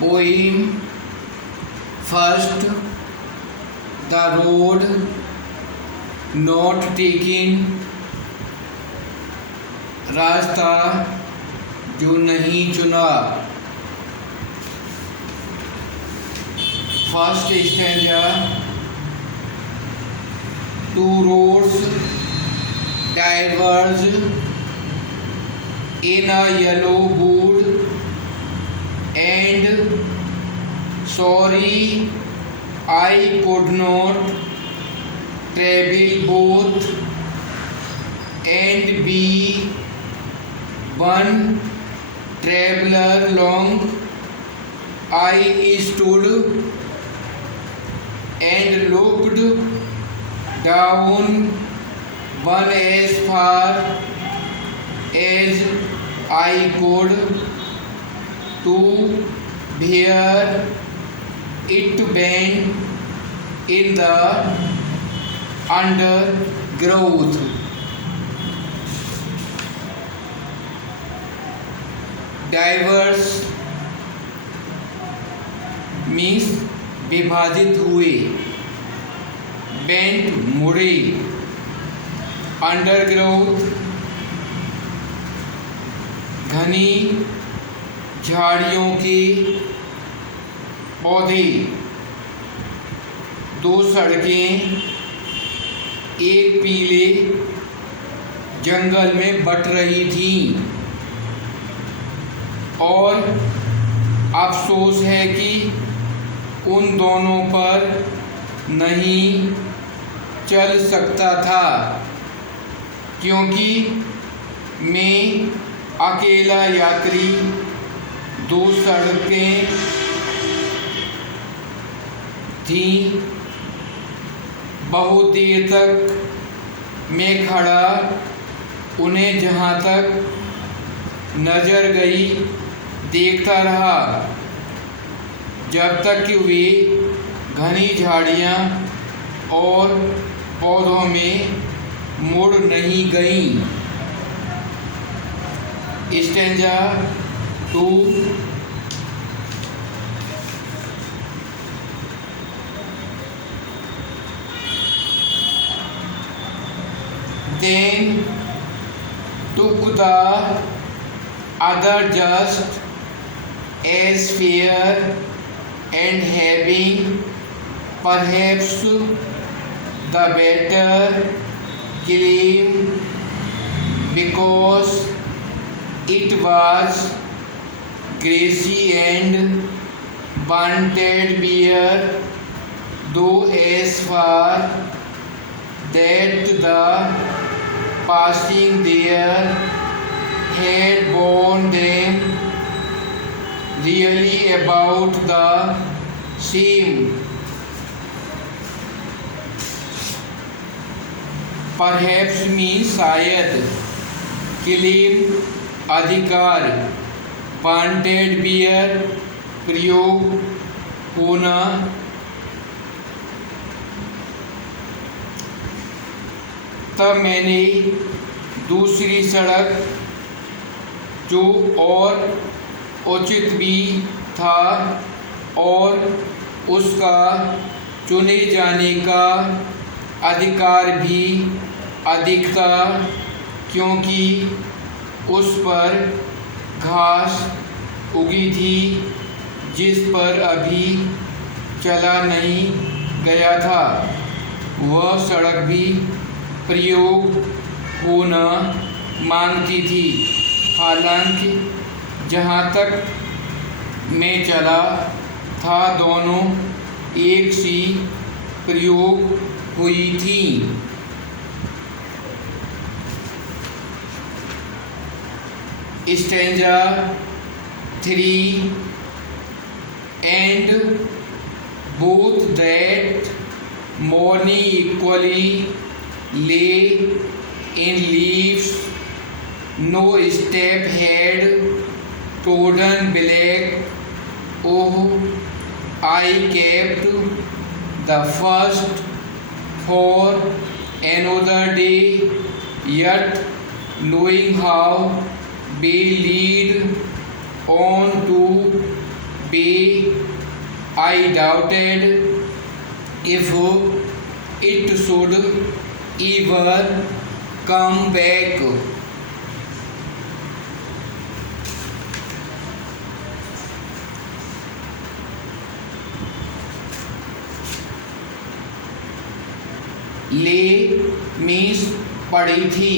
Poem. First, the road not taken, रास्ता जो नहीं चुना. First stanza. Two roads diverge in a yellow wood, and sorry I could not travel both, and be one traveler long. I stood and looked down one as far as I could to where it went in the undergrowth. Diverse means विभाजित हुए. Bent मुड़े. Undergrowth घनी झाड़ियों के पौधे. दो सड़कें एक पीले जंगल में बट रही थीं, और अफसोस है कि उन दोनों पर नहीं चल सकता था, क्योंकि मैं अकेला यात्री. दो सड़कें थीं. बहुत देर तक मैं खड़ा उन्हें जहाँ तक नज़र गई देखता रहा, जब तक कि वे घनी झाड़ियाँ और पौधों में मुड़ नहीं गईं. Stanza 2. Then took the other just as fair, and having perhaps the better claim, because it was grassy and wanted beer, though as far that the passing there had borne them really about the same. Perhaps means शायद. claim अधिकार. wanted beer प्रयोग होना. तब मैंने दूसरी सड़क, जो और उचित भी था और उसका चुने जाने का अधिकार भी अधिक था, क्योंकि उस पर घास उगी थी जिस पर अभी चला नहीं गया था. वह सड़क भी प्रयोग होना मांगती थी, हालांकि जहाँ तक मैं चला था दोनों एक सी प्रयोग हुई थी. Stanza 3. And both that morning equally lay in leaves, no step had trodden black. Oh, I kept the first for another day, yet knowing how we lead on to way I doubted if it should ever come back. ले मीस पड़ी थी,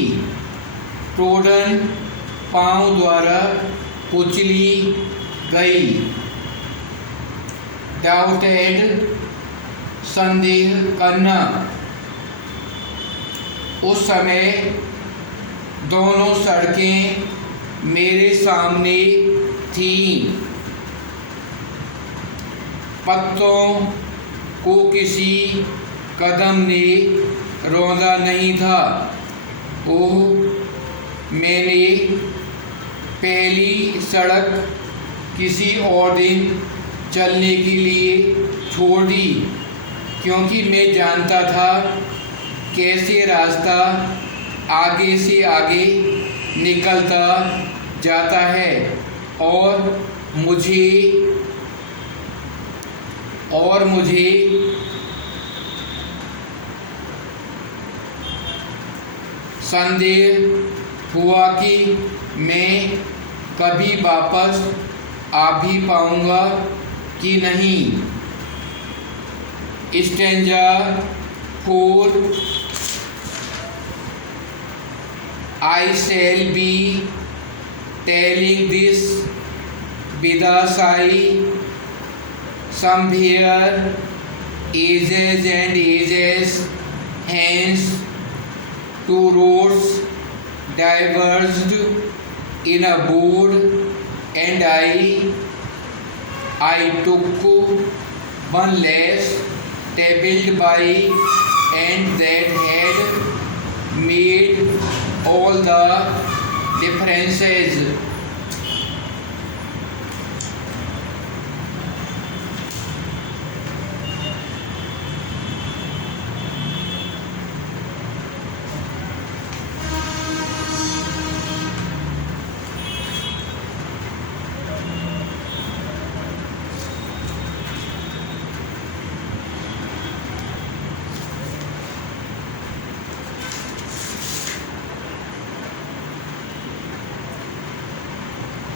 टोडन पांव द्वारा कुचली गई। Doubted संदेह करना। उस समय दोनों सड़कें मेरे सामने थीं। पत्तों को किसी कदम ने रौंदा नहीं था। ओह, मैंने पहली सड़क किसी और दिन चलने के लिए छोड़ दी, क्योंकि मैं जानता था कैसे रास्ता आगे से आगे निकलता जाता है और मुझे संदेह हुआ कि मैं कभी वापस आ भी पाऊंगा कि नहीं। Stanza 4 I shall be telling this with a sigh, somewhere ages and ages hence, two roads diverged in a board, and I took one less travelled by, and that had made all the differences.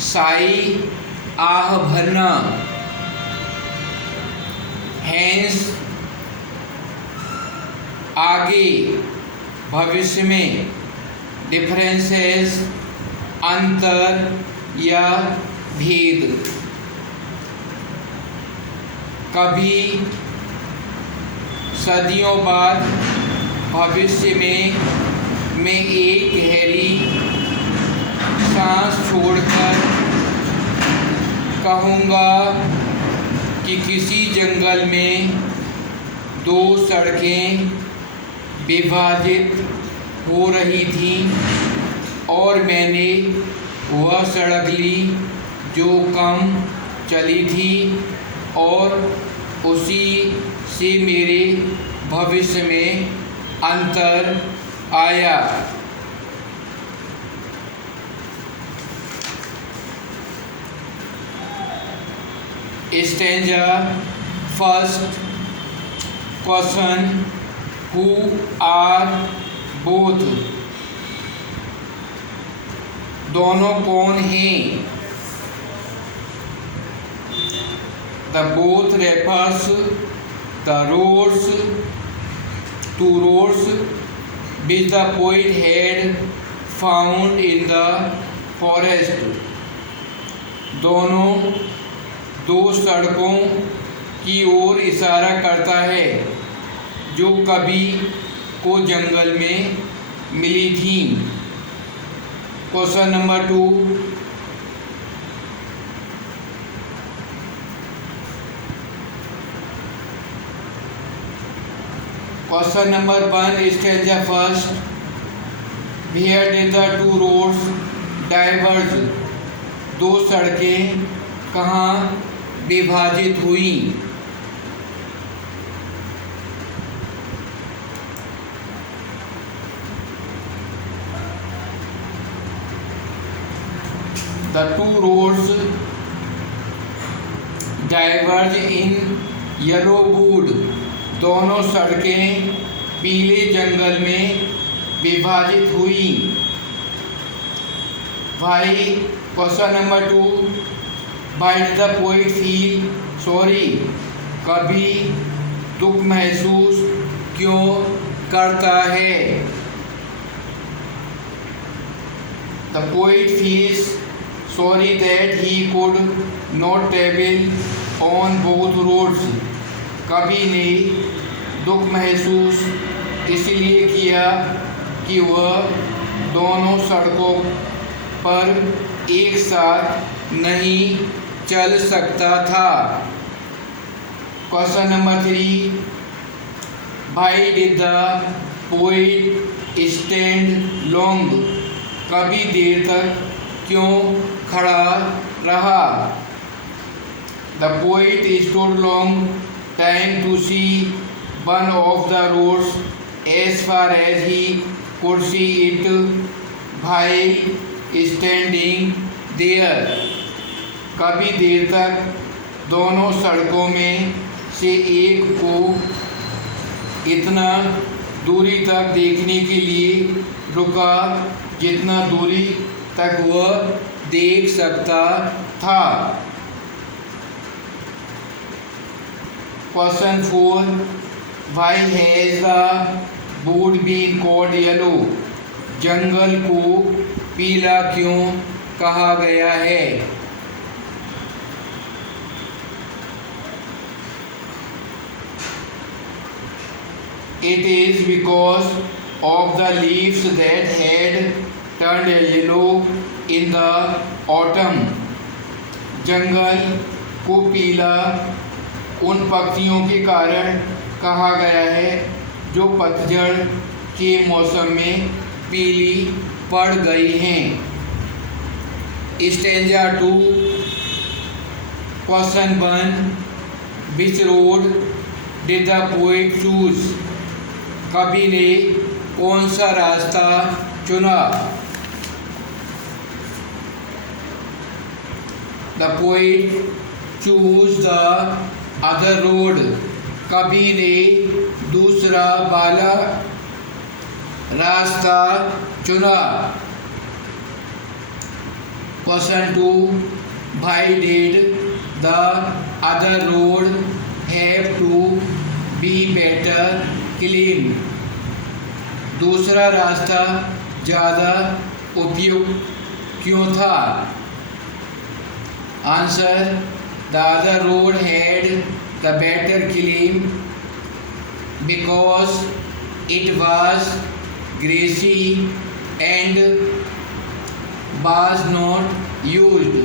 Sigh आह भरना। Hence आगे, भविष्य में। Differences अंतर या भेद। कभी सदियों बाद भविष्य में मैं एक गहरी सांस छोड़कर कहूँगा कि किसी जंगल में दो सड़कें विभाजित हो रही थीं और मैंने वह सड़क ली जो कम चली थी और उसी से मेरे भविष्य में अंतर आया। Stanza first question, who are both? दोनों कौन हैं? The both refers the roads, two roads which the poet had found in the forest. दोनों दो सड़कों की ओर इशारा करता है जो कभी को जंगल में मिली थी। Question number 2, question number 1, stanza first, where did the two roads diverge? दो सड़कें कहाँ विभाजित हुई? The two roads diverge in yellow wood, दोनों सड़कें पीले जंगल में विभाजित हुई। भाई question number 2, why does the poet feel sorry, कवि दुख महसूस क्यों करता है? The poet feels sorry that he could not travel on both roads, कवि ने दुख महसूस इसलिए किया कि वह दोनों सड़कों पर एक साथ नहीं चल सकता था। Question number 3, why did the poet stand long, कवि देर तक क्यों खड़ा रहा? The poet stood long time to see one of the roads as far as he could see it while standing there, कवि देर तक दोनों सड़कों में से एक को इतना दूरी तक देखने के लिए रुका जितना दूरी तक वह देख सकता था। Question 4, why has the wood been called yellow, जंगल को पीला क्यों कहा गया है? It is because of the leaves that had turned yellow in the autumn, जंगल को पीला उन पत्तियों के कारण कहा गया है जो पतझड़ के मौसम में पीली पड़ गई हैं। Stanza 2, question 1, which road did the poet choose, कवि ने कौन सा रास्ता चुना? The poet choose the other road, कवि ने दूसरा वाला रास्ता चुना। Question 2, why did the other road have to be better claim, दूसरा रास्ता ज़्यादा उपयुक्त क्यों था? Answer, the other road had the better claim because it was grassy and was not used,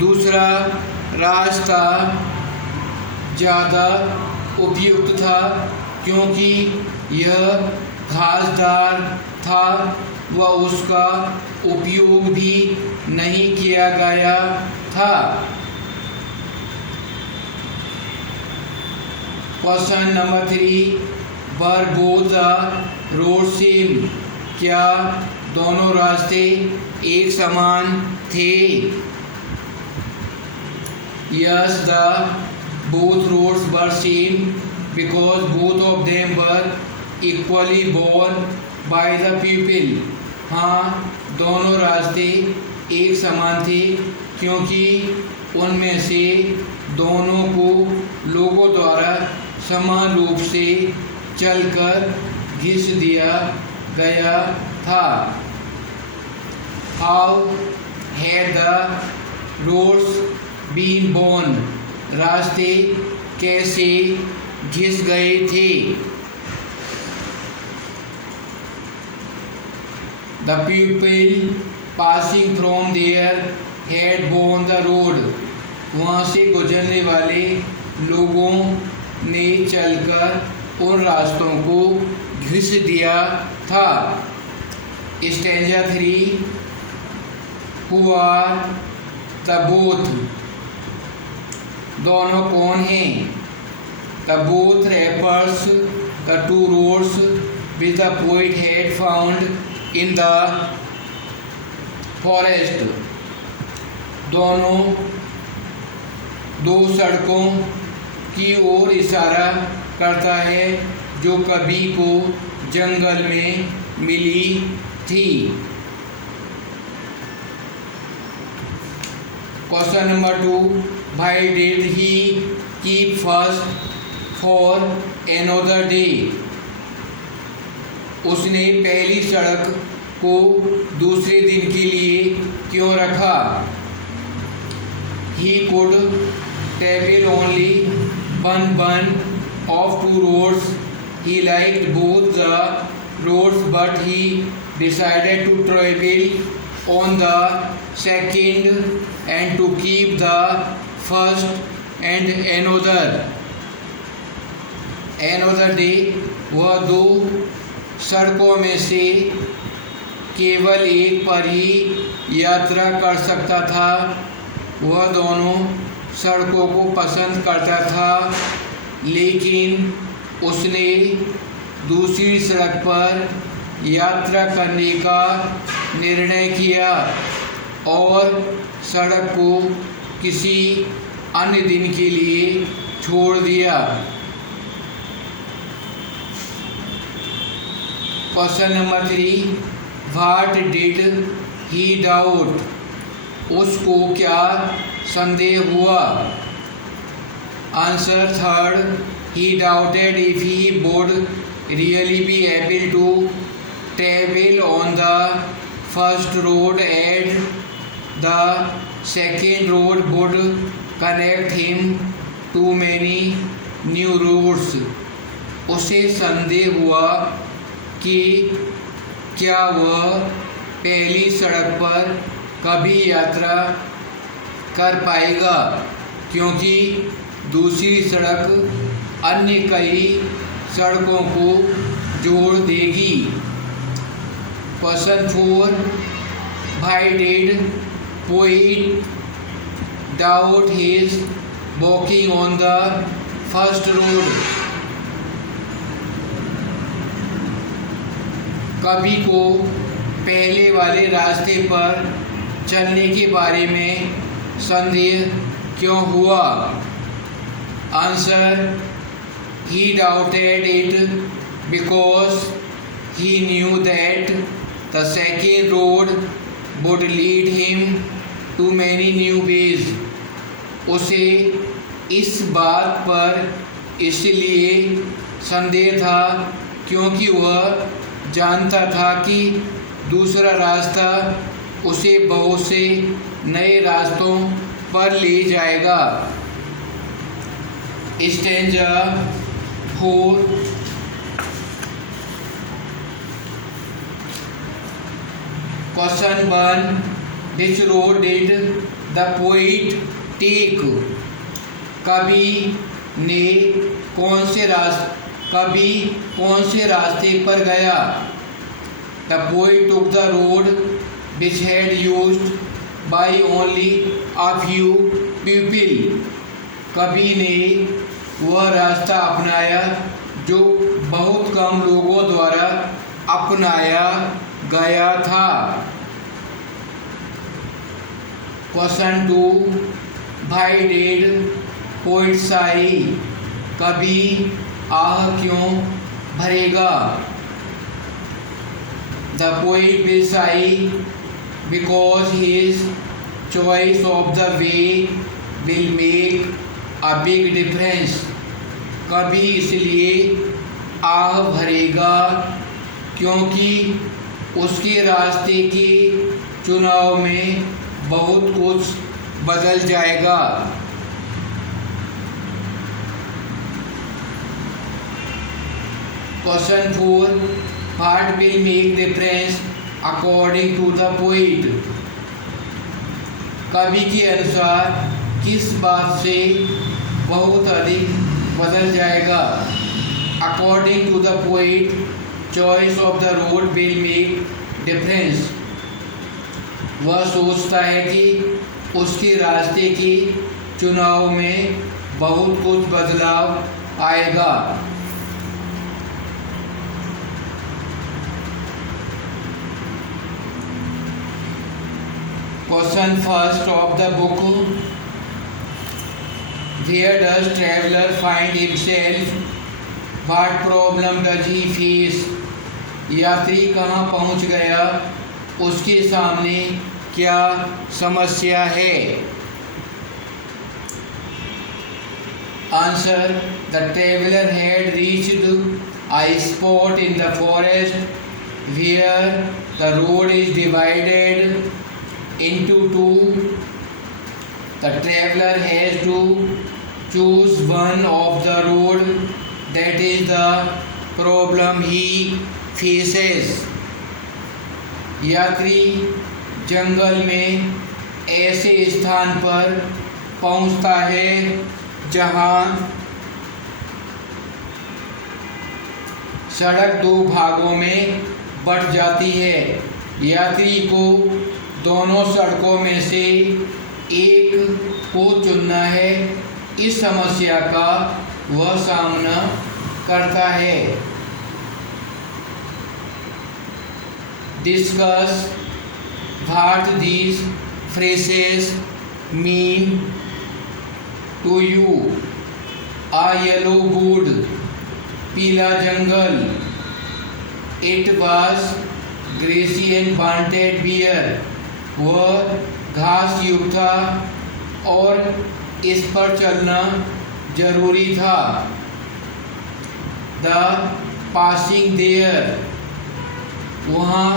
दूसरा रास्ता ज़्यादा उपयुक्त था क्योंकि यह घासदार था व उसका उपयोग भी नहीं किया गया था। Question number 3, were both the road same, क्या दोनों रास्ते एक समान थे? Yes, the both roads were same because both of them were equally borne by the people, हाँ दोनों रास्ते एक समान थे क्योंकि उनमें से दोनों को लोगों द्वारा समान रूप से चलकर घिस दिया गया था। How had the roads been borne, रास्ते कैसे घिस गए थे? The people passing from there had borne the road, वहाँ से गुजरने वाले लोगों ने चलकर उन रास्तों को घिस दिया था। Stanza 3, who are the both, दोनों कौन हैं? The both refers the two roads which the poet had found in the forest, दोनों दो सड़कों की ओर इशारा करता है जो कभी को जंगल में मिली थी। Question number 2, why did he keep first for another day? उसने पहली सड़क को दूसरे दिन के लिए क्यों रखा? He could travel only one of two roads. He liked both the roads, but he decided to travel on the second and to keep the first and another day. वह दो सड़कों में से केवल एक पर ही यात्रा कर सकता था। वह दोनों सड़कों को पसंद करता था, लेकिन उसने दूसरी सड़क पर यात्रा करने का निर्णय किया और सड़क को किसी अन्य दिन के लिए छोड़ दिया। Question number 3, what did he doubt? उसको क्या संदेह हुआ? Answer 3rd, he doubted if he would really be able to travel on the first road and the second road would connect him to many new routes. उसे संदेह हुआ कि क्या वह पहली सड़क पर कभी यात्रा कर पाएगा, क्योंकि दूसरी सड़क अन्य कई सड़कों को जोड़ देगी। Question 4, why did poet doubt his walking on the first road? कवि को पहले वाले रास्ते पर चलने के बारे में संदेह क्यों हुआ? Answer, he doubted it because he knew that the second road would lead him to many new ways. उसे इस बात पर इसलिए संदेह था क्योंकि वह जानता था कि दूसरा रास्ता उसे बहुत से नए रास्तों पर ले जाएगा। Stanza 4, question 1, which road did the poet take? कवि कौन से रास्ते पर गया? The poet took the road which had used by only a few people. कवि ने वह रास्ता अपनाया जो बहुत कम लोगों द्वारा अपनाया गया था। Question 2, why did poet Sai? कवि आह क्यों भरेगा? The poet will Sai because his choice of the way will make a big difference. कवि इसलिए आह भरेगा क्योंकि उसके रास्ते के चुनाव में बहुत कुछ बदल जाएगा। Question 4, what will make difference according to the poet? कवि के अनुसार किस बात से बहुत अधिक बदल जाएगा? According to the poet, choice of the road will make difference. वह सोचता है कि उसके रास्ते के चुनाव में बहुत कुछ बदलाव आएगा। Question first of the book, Where does traveler find himself? What problem does he face? यात्री कहाँ पहुँच गया? उसके सामने क्या समस्या है? Answer: The traveler had reached a spot in the forest where the road is divided into two. The traveler has to choose one of the road. That is the problem he faces. यात्री जंगल में ऐसे स्थान पर पहुंचता है जहां सड़क दो भागों में बट जाती है। यात्री को दोनों सड़कों में से एक को चुनना है। इस समस्या का वह सामना करता है। Discuss what these phrases mean to you. A yellow wood, पीला जंगल. It was grassy and planted bare, वह घास युक्त था और इस पर चलना जरूरी था. The passing there, वहाँ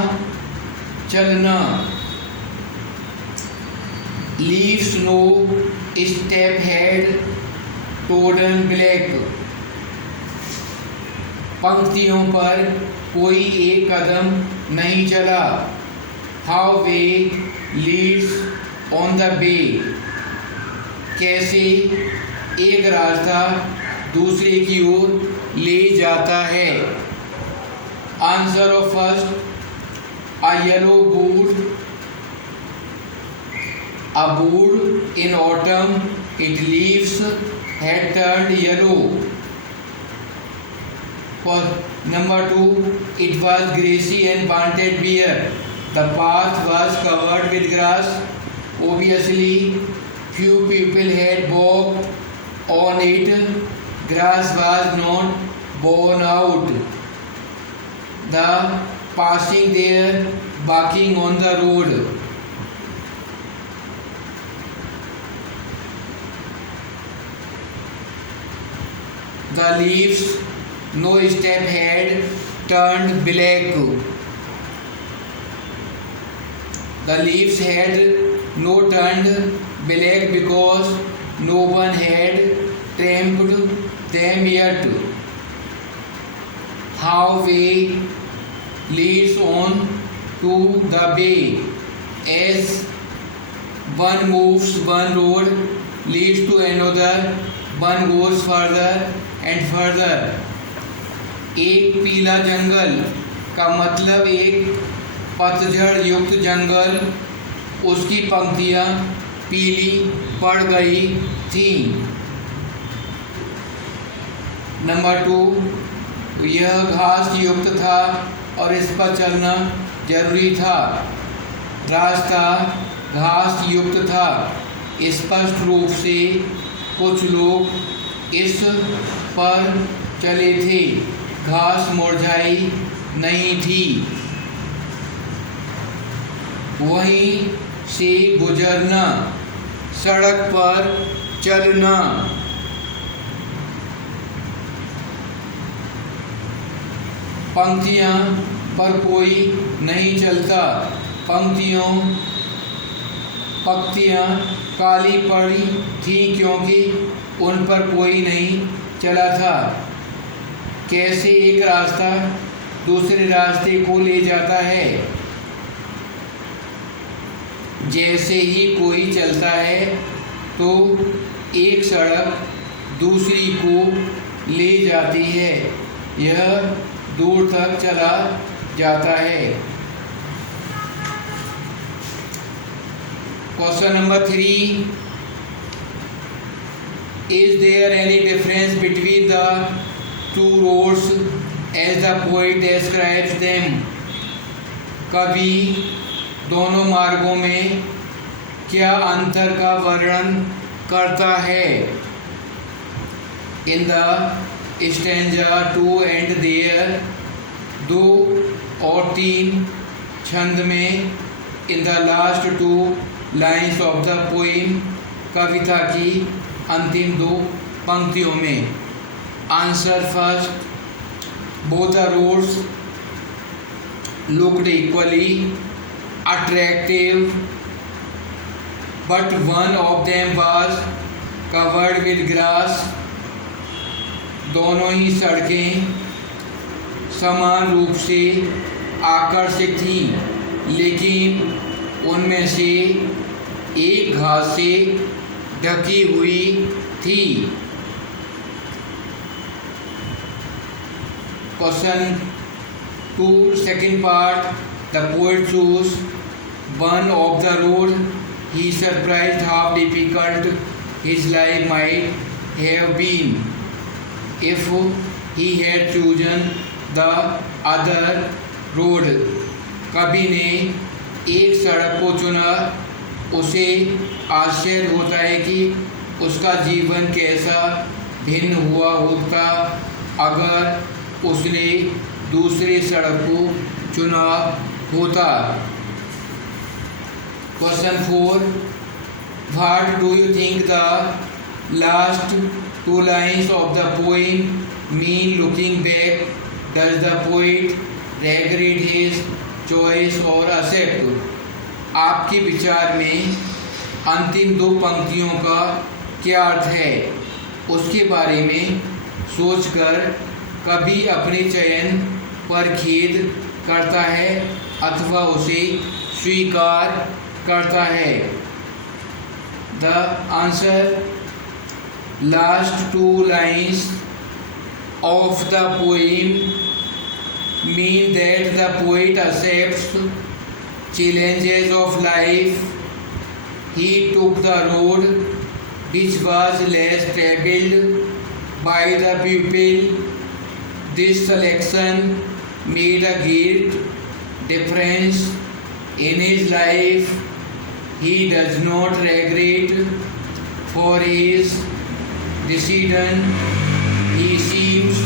चलना. Leaves no step had trodden black, पंक्तियों पर कोई एक कदम नहीं चला. How way leads on the way, कैसे एक रास्ता दूसरे की ओर ले जाता है. Answer of first: a yellow wood. A wood in autumn, its leaves had turned yellow. For number 2, it was grassy and planted bare. The path was covered with grass. Obviously, few people had walked on it. Grass was not borne out. The passing there, walking on the road. The leaves no step had turned black. The leaves had no turned black because no one had trampled them yet. How way leads on to the way. As one moves, one road leads to another. One goes further and further. एक पीला जंगल का मतलब एक पतझड़ युक्त जंगल. उसकी पंक्तियाँ पीली पड़ गई थीं. नंबर 2, यह घास युक्त था और इस पर चलना जरूरी था. रास्ता घास युक्त था. स्पष्ट रूप से कुछ लोग इस पर चले थे. घास मुरझाई नहीं थी. वहीं से गुजरना, सड़क पर चलना. पंक्तियाँ पर कोई नहीं चलता. पंक्तियाँ काली पड़ी थी क्योंकि उन पर कोई नहीं चला था. कैसे एक रास्ता दूसरे रास्ते को ले जाता है. जैसे ही कोई चलता है तो एक सड़क दूसरी को ले जाती है. यह दूर तक चला जाता है. Question number 3. Is there any difference between the two roads as the poet describes them? कवि दोनों मार्गों में क्या अंतर का वर्णन करता है. in the stanza 2 and there, 2 और 3 छंद में, in the last 2 lines of the poem, कविता की अंतिम 2 पंक्तियों में. Answer first. Both the roads looked equally attractive, but one of them was covered with grass. दोनों ही सड़कें समान रूप से आकर्षक थीं, लेकिन उनमें से एक घास से ढकी हुई थी. Question 2, second part. The poet chose one of the road. He surprised how difficult his life might have been if he had chosen the other road. कवि ने एक सड़क को चुना. उसे आश्चर्य होता है कि उसका जीवन कैसा भिन्न हुआ होता अगर उसने दूसरी सड़क को चुना होता. Question 4. What do you think the last 2 lines of the poem mean looking back? Does the poet regret his choice or accept? आपके विचार में अंतिम 2 पंक्तियों का क्या अर्थ है? उसके बारे में सोचकर कवि अपने चयन पर खेद करता है अथवा उसे स्वीकार करता है. The answer. Last 2 lines of the poem mean that the poet accepts challenges of life. He took the road which was less traveled by the people. This selection made a great difference in his life. He does not regret for his decision. He seems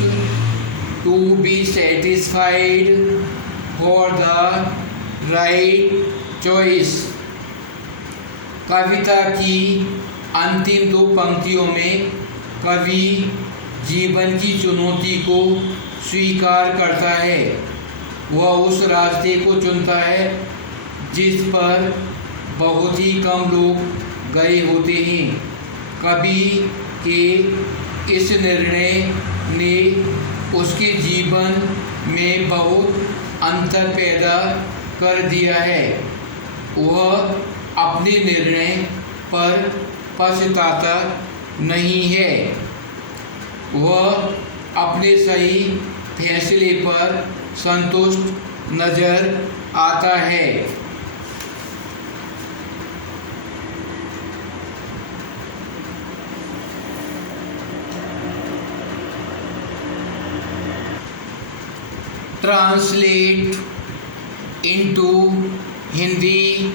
to be satisfied for the right choice. कविता की अंतिम 2 पंक्तियों में कवि जीवन की चुनौती को स्वीकार करता है. वह उस रास्ते को चुनता है जिस पर बहुत ही कम लोग गए होते हैं. कवि के इस निर्णय ने उसके जीवन में बहुत अंतर पैदा कर दिया है. वह अपने निर्णय पर पछताता नहीं है. वह अपने सही फैसले पर संतुष्ट नजर आता है. Translate into Hindi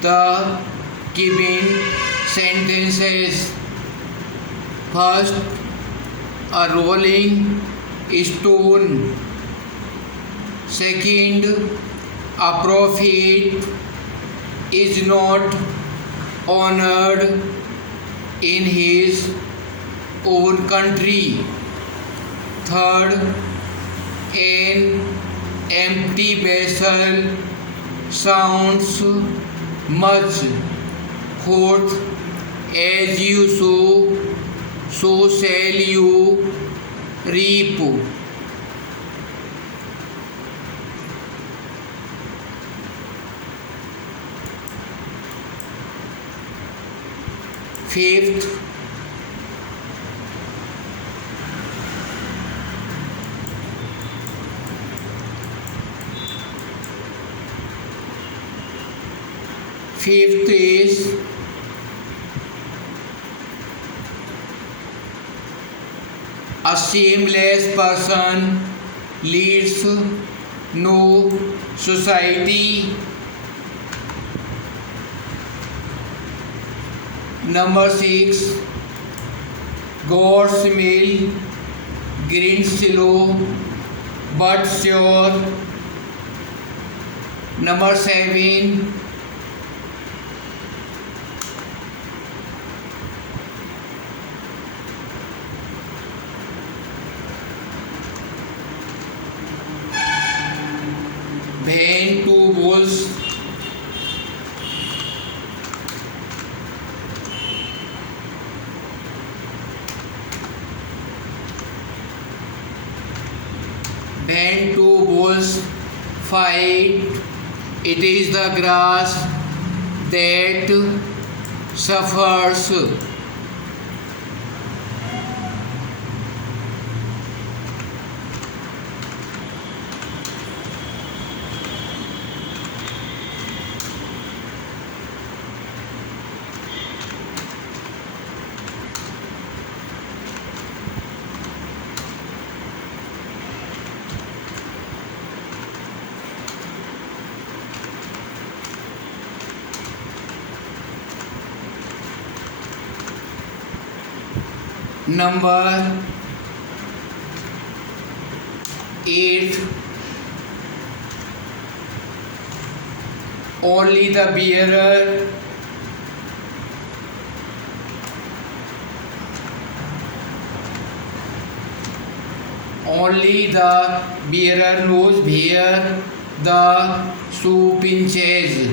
the given sentences. First, a rolling stone. Second, a prophet is not honored in his own country. Third, an empty vessel sounds much. Fourth, as you sow, so shall you reap. Fifth, is a shameless person leads no society. Number 6, goat's milk, green slow, but sure. Number 7. Then 2 bulls. Then 2 bulls fight. It is the grass that suffers. Number 8. Only the bearer knows where the shoe pinches.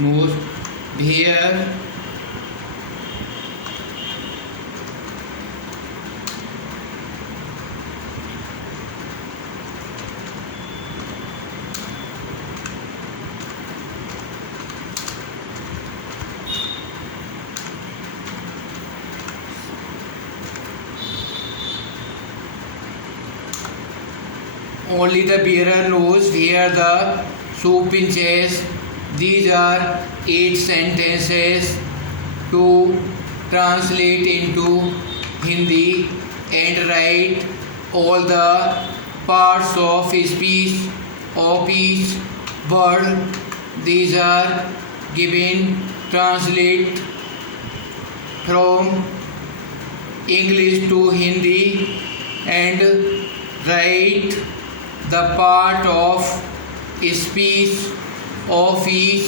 Knows where only the bearer knows where the shoe pinches. These are 8 sentences to translate into Hindi and write all the parts of speech of each word. These are given translate from English to Hindi and write the part of speech of each